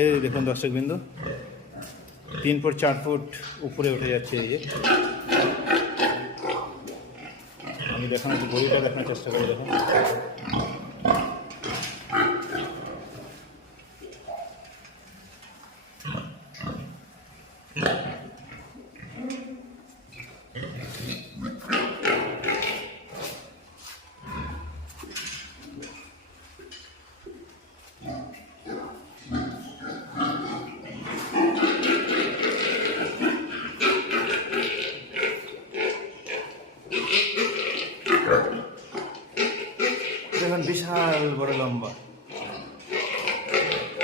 এই দেখুন দর্শকবৃন্দ, 3 ফুট 4 ফুট উপরে উঠে যাচ্ছে। এই যে আমি দেখানোর বড়িটা দেখানোর চেষ্টা করি। দেখুন দেখুন বিশাল বড় লম্বা।